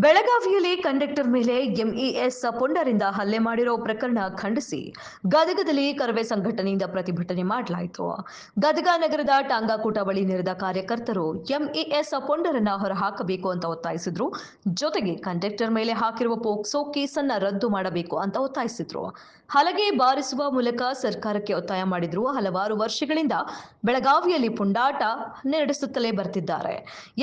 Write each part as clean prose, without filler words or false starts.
ಬೆಳಗಾವಿಯಲ್ಲಿ ಕಂಡಕ್ಟರ್ ಮೇಲೆ ಎಂಇಎಸ್ ಪುಂಡರಿಂದ ಹಲ್ಲೆ ಮಾಡಿರೋ ಪ್ರಕರಣ ಖಂಡಿಸಿ ಗದಗದಲ್ಲಿ ಕರವೇ ಸಂಘಟನೆಯಿಂದ ಪ್ರತಿಭಟನೆ ಮಾಡಲಾಯಿತು. ಗದಗ ನಗರದ ಟಾಂಗಾಕೂಟ ಬಳಿ ನೆರೆದ ಕಾರ್ಯಕರ್ತರು ಎಂಇಎಸ್ ಪುಂಡರನ್ನ ಹೊರಹಾಕಬೇಕು ಅಂತ ಒತ್ತಾಯಿಸಿದ್ರು. ಜೊತೆಗೆ ಕಂಡಕ್ಟರ್ ಮೇಲೆ ಹಾಕಿರುವ ಪೋಕ್ಸೋ ಕೇಸನ್ನ ರದ್ದು ಮಾಡಬೇಕು ಅಂತ ಒತ್ತಾಯಿಸಿದ್ರು. ಹಲಗೆ ಬಾರಿಸುವ ಮೂಲಕ ಸರ್ಕಾರಕ್ಕೆ ಒತ್ತಾಯ ಮಾಡಿದ್ರು. ಹಲವಾರು ವರ್ಷಗಳಿಂದ ಬೆಳಗಾವಿಯಲ್ಲಿ ಪುಂಡಾಟ ನಡೆಸುತ್ತಲೇ ಬರ್ತಿದ್ದಾರೆ.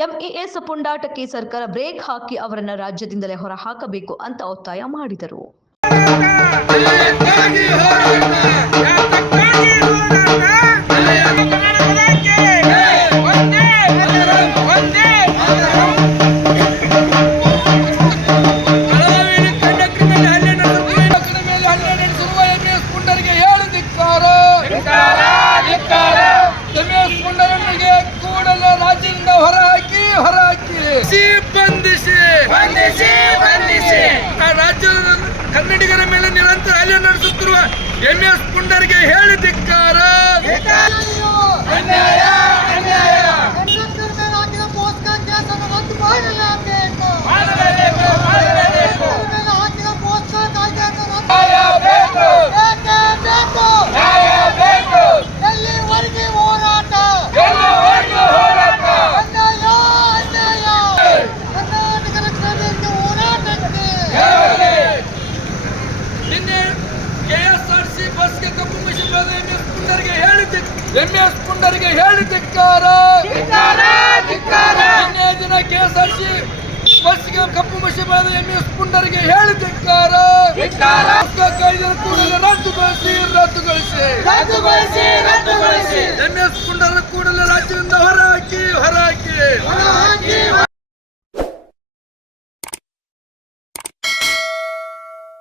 ಎಂಇಎಸ್ ಪುಂಡಾಟಕ್ಕೆ ಸರ್ಕಾರ ಬ್ರೇಕ್ ಹಾಕಿ ಅವರನ್ನ ರಾಜ್ಯದಿಂದಲೇ ಹೊರ ಹಾಕಬೇಕು ಅಂತ ಒತ್ತಾಯ ಮಾಡಿದರು. ಕೂಡಲೇ ರಾಜ್ಯದಿಂದ ಹೊರಹಾಕಿ ಬಂಧಿಸಿ ರಾಜ್ಯದ ಕನ್ನಡಿಗರ ಮೇಲೆ ನಿರಂತರ ಹಲ್ಲೆ ನಡೆಸುತ್ತಿರುವ ಎಂಎಸ್ ಪುಂಡರಿಗೆ ಹೇಳಿ ಧಿಕ್ಕಾರ. ಕೆಎಸ್ಆರ್ಸಿ ಬಸ್ಗೆ ಕಪ್ಪು ಮಷಿ ಬೆಳೆದ ಎಂಎಸ್ ಪುಂಡರಿಗೆ ಹೇಳಿ ಧಿಕ್ಕಾರ. ನಿನ್ನೆ ದಿನ ಕೆಎಸ್ಆರ್ಸಿ ಬಸ್ಗೆ ಕಪ್ಪು ಮಷಿ ಬೆಳೆದ ಎಂಎಸ್ ಪುಂಡರಿಗೆ ಹೇಳಿ ಧಿಕ್ಕಾರ. ಕೂಡಲೇ ರದ್ದುಗೊಳಿಸಿ ಎಂಎಸ್ ಪುಂಡರ ಕೂಡಲೇ ರಾಜ್ಯದಿಂದ ಹೊರಹಾಕಿ